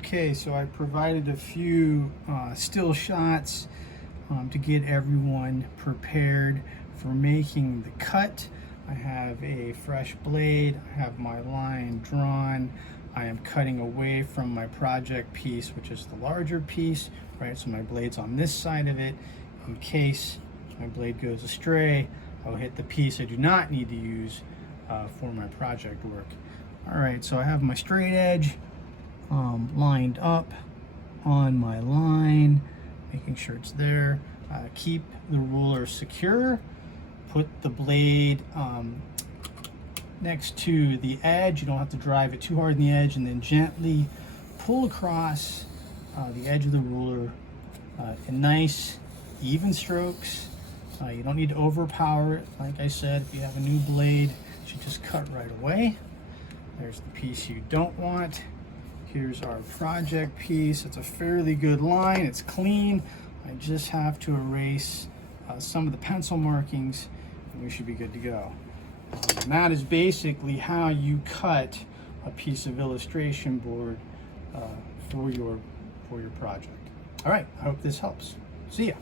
Okay, so I provided a few still shots to get everyone prepared for making the cut. I have a fresh blade, I have my line drawn, I am cutting away from my project piece, which is the larger piece, right? So my blade's on this side of it. In case my blade goes astray, I'll hit the piece I do not need to use for my project work. All right, so I have my straight edge lined up on my line, making sure it's there. Keep the ruler secure. Put the blade next to the edge. You don't have to drive it too hard in the edge, and then gently pull across the edge of the ruler in nice, even strokes. You don't need to overpower it. Like I said, if you have a new blade, it should just cut right away. There's the piece you don't want. Here's our project piece. It's a fairly good line. It's clean. I just have to erase some of the pencil markings, and we should be good to go. And that is basically how you cut a piece of illustration board for your project. All right, I hope this helps. See ya.